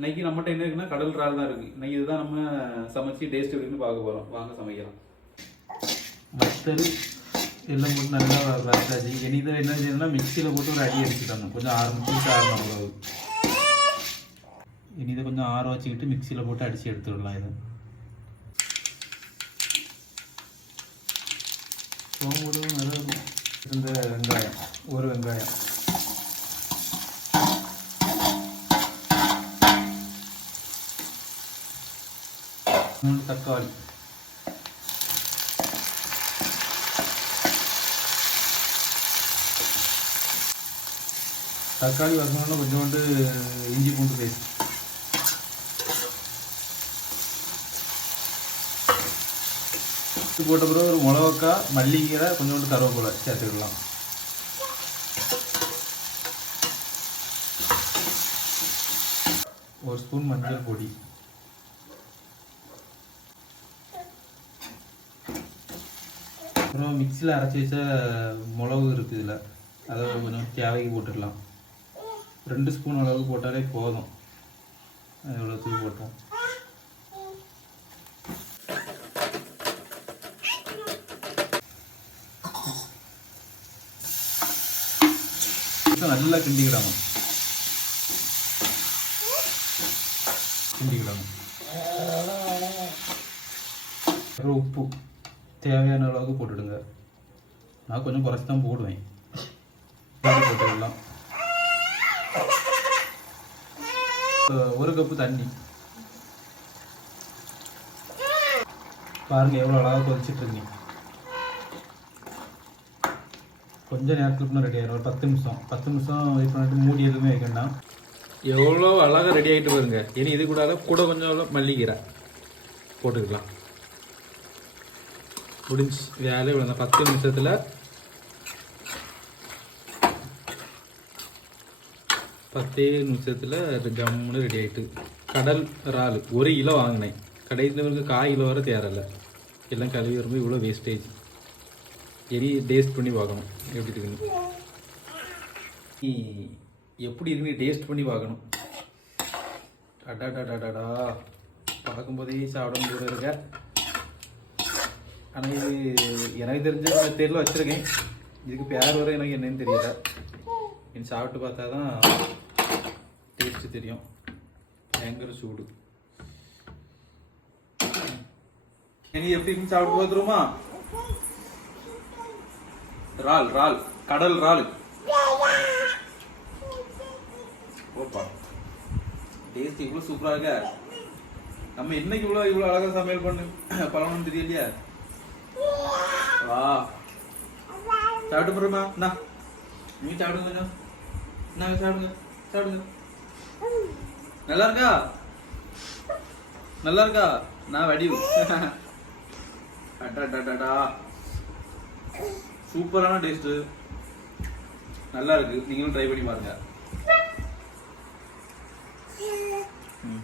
இன்னைக்கு நம்மகிட்ட என்ன இருக்குன்னா கடல் இறால் தான் இருக்கு. இன்னைக்கு இதுதான் நம்ம சமைச்சு டேஸ்ட் எப்படின்னு பார்க்க போறோம். வாங்க சமைக்கலாம். வத்தல் எல்லாம் போட்டு நல்லா வறுத்தாச்சு. இனி இதை என்ன செய்யணும்னா மிக்சியில் போட்டு ஒரு அடி அடிச்சுட்டாங்க கொஞ்சம் ஆறு நிமிஷம் ஆறணும் அவ்வளவு. இனி இதை கொஞ்சம் ஆற வச்சுக்கிட்டு மிக்சியில் போட்டு அடித்து எடுத்துடலாம் இதை. சோம்பு மிளகு இந்த வெங்காயம் ஒரு வெங்காயம். மூணு தக்காளி. தக்காளி வரணும்னா கொஞ்சோண்டு இஞ்சி பூண்டு பேஸ்ட். போட்ட பிறகு ஒரு மிளகாய் மல்லிகீரை கொஞ்சோண்டு கருவேப்பிலை சேர்த்துக்கலாம். ஒரு ஸ்பூன் மஞ்சள் பொடி. அப்புறம் மிக்சியில் அரைச்சி வச்ச மிளகு இருக்குது இதில். அதை கொஞ்சம் தேவைக்கு போட்டுடலாம். ரெண்டு ஸ்பூன் அளவுக்கு போட்டாலே போதும். எவ்வளோ தூக்கி போட்டோம். நல்லா கிண்டிக்கிறாங்க கிண்டிக்கிறாங்க அப்புறம் உப்பு. தேவையான அளவுக்கு போட்டுடுங்க. நான் கொஞ்சம் குறைச்சி தான் போடுவேன். போட்டுடலாம் ஒரு கப்பு தண்ணி. பாருங்க எவ்வளோ அழகாக கொதிச்சிட்டு இருக்கீங்க கொஞ்சம் நேரத்துக்கு ரெடி ஆயிடும் ஒரு பத்து நிமிஷம். பத்து நிமிஷம் வெயிட் பண்ணிட்டு மூடி எதுவுமே வைக்கணும் எவ்வளோ அழகாக ரெடி ஆகிட்டு பாருங்க. இனி இது கூட கூட கொஞ்சம் மல்லிகீரை போட்டுக்கலாம். முடிஞ்சு வேலை இவ்வளோ பத்து நிமிஷத்தில் பத்தே நிமிஷத்தில் அது ஜம்முன்னு ரெடி ஆகிட்டு கடல் இறால் ஒரு கிலோ வாங்கினேன் கடைசியில் இருக்கு கால் கிலோ வரை தேரல எல்லாம் கழுவி வரும்போது இவ்வளோ வேஸ்டேஜ் எரி டேஸ்ட் பண்ணி பார்க்கணும் எப்படி இருக்குன்னு எப்படி இருக்குன்னு டேஸ்ட் பண்ணி பார்க்கணும் அடாடாடாடாடா பார்க்கும்போதே சாப்பிட முடியாது இருக்க ஆனால் இது எனக்கு தெரிஞ்ச தெரியல வச்சுருக்கேன். இதுக்கு பேர் வர எனக்கு என்னன்னு தெரியல. இனி சாப்பிட்டு பார்த்தா தான் டேஸ்ட்டு தெரியும். பயங்கர சூடு. இனி எப்படி இருக்குன்னு சாப்பிட்டு பார்த்துருமா இறால் இறால். கடல் இறால். ஓப்பா. டேஸ்ட் இவ்வளோ சூப்பராக இருக்க. நம்ம இன்னைக்கு இவ்வளோ இவ்வளோ அழகாக சமையல் பண்ணு பழம்னு தெரியலையா? வா சாப்பிட்டு போறமா அண்ணா நீ சாப்பிடுங்க கொஞ்சம் நாங்க சாப்பிடுங்க சாப்பிடுங்க நல்லா இருக்கா நல்லா இருக்கா நான் வடிவு டாடா சூப்பரான டேஸ்ட்டு நல்லா இருக்கு நீங்களும் ட்ரை பண்ணி பாருங்க ம்